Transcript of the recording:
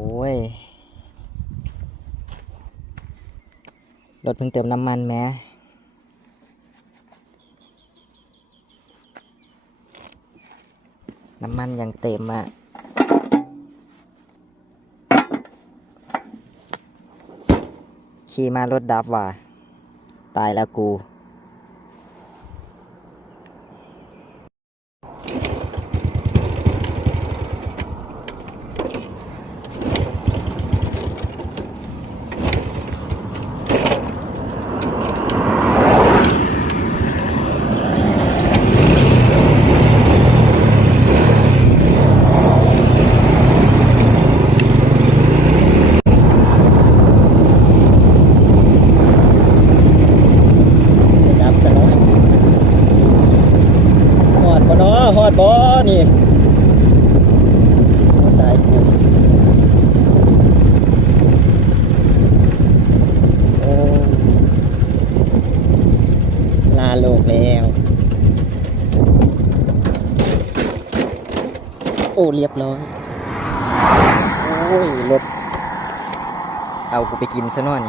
อ้ยรถเพิ่งเติมน้ำมันแม้น้ำมันยังเต็มอะขี่มารถดับว่ะ ตายแล้วกู ดับซะแล้วฮอดบ่เนาะ ฮอดบ่นี่ตายกูโอ้ลาโลกแล้ว โอ้เรียบร้อยโอ้ยรถเอากูไปกินซะหน่อยนี่